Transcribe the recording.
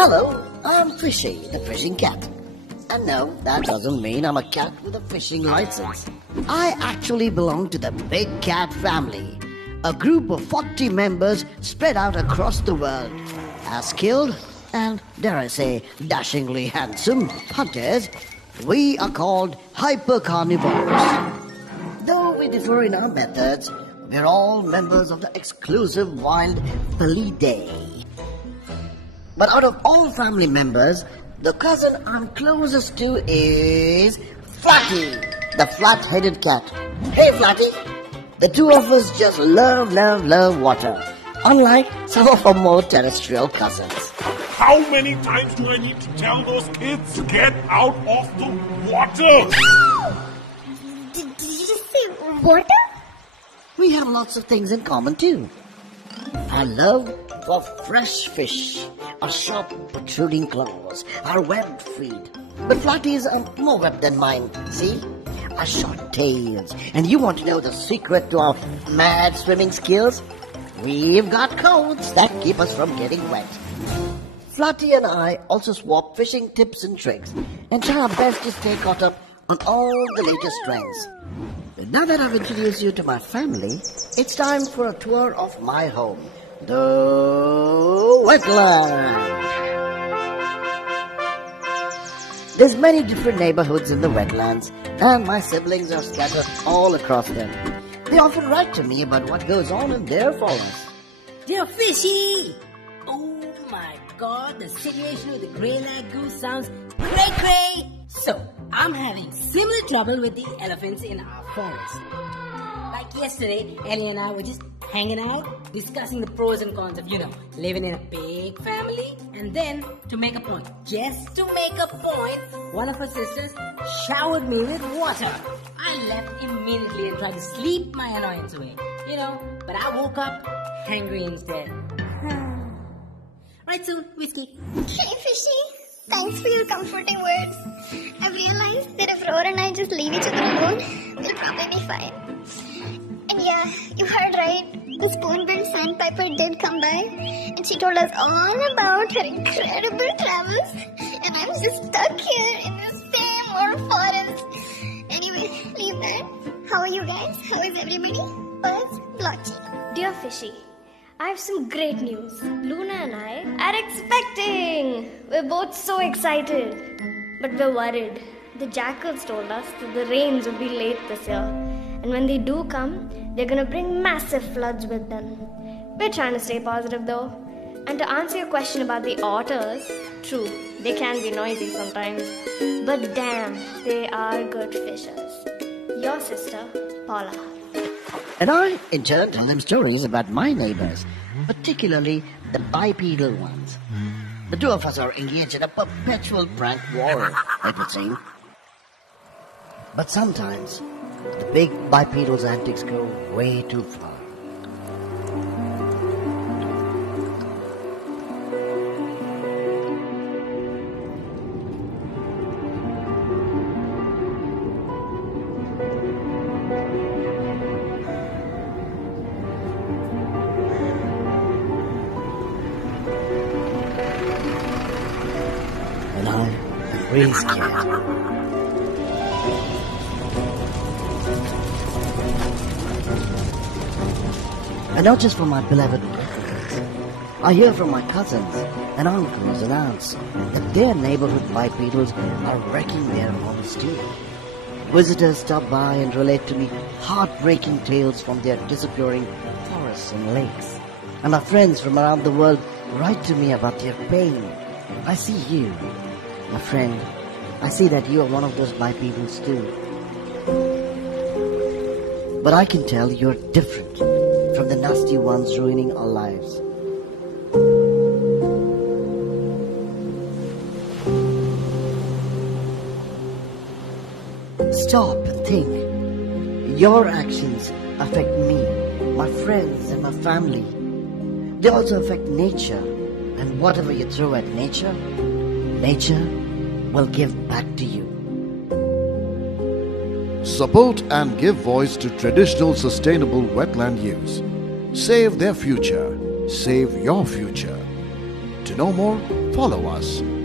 Hello, I'm Fishy, the fishing cat. And no, that doesn't mean I'm a cat with a fishing license. I actually belong to the big cat family, a group of 40 members spread out across the world, as skilled and, dare I say, dashingly handsome hunters. We are called hyper-carnivores. Though we differ in our methods, we're all members of the exclusive wild Felidae. But out of all family members, the cousin I'm closest to is Flatty, the flat-headed cat. Hey Flatty! The two of us just love water, unlike some of our more terrestrial cousins. How many times do I need to tell those kids to get out of the water? Did you just say water? We have lots of things in common too. Our love for fresh fish, our sharp protruding claws, our webbed feet. But Flatty's are more webbed than mine, see? Our short tails. And you want to know the secret to our mad swimming skills? We've got codes that keep us from getting wet. Flatty and I also swap fishing tips and tricks and try our best to stay caught up on all the latest trends. Now that I've introduced you to my family, it's time for a tour of my home, the Wetlands. There's many different neighborhoods in the Wetlands, and my siblings are scattered all across them. They often write to me about what goes on in their forests. Dear Fishy! Oh my god, the situation with the grey-lag goose sounds cray-cray! So, I'm having similar trouble with the elephants in our forest. Like yesterday, Ellie and I were just hanging out, discussing the pros and cons of, living in a big family. And then, to make a point, just to make a point, one of her sisters showered me with water. I left immediately and tried to sleep my annoyance away. But I woke up hangry instead. Right soon, Whiskey. Hey Fishy, thanks for your comforting words. I've realized that if Roar and I just leave each other alone, we'll probably be fine. And yeah, you heard right. The spoon-billed sandpiper did come by, and she told us all about her incredible travels. And I'm just stuck here in this same old forest. Anyway, leave that. How are you guys? How is everybody? Buzz, Blotchy. Dear Fishy, I have some great news. Luna and I are expecting. We're both so excited. But we're worried. The jackals told us that the rains will be late this year. And when they do come, they're gonna bring massive floods with them. We're trying to stay positive though. And to answer your question about the otters, true, they can be noisy sometimes. But damn, they are good fishers. Your sister, Paula. And I, in turn, tell them stories about my neighbors, particularly the bipedal ones. The two of us are engaged in a perpetual prank war, it would seem. But sometimes, the big bipedal's antics go way too far. And I am really scared. And not just from my beloved residents. I hear from my cousins and uncles and aunts that their neighborhood bipedals are wrecking their homes too. Visitors stop by and relate to me heartbreaking tales from their disappearing forests and lakes. And my friends from around the world write to me about their pain. I see you, my friend. I see that you are one of those bipedals too. But I can tell you're different from the nasty ones ruining our lives. Stop and think. Your actions affect me, my friends and my family. They also affect nature. And whatever you throw at nature, nature will give back to you. Support and give voice to traditional sustainable wetland use. Save their future. Save your future. To know more, follow us.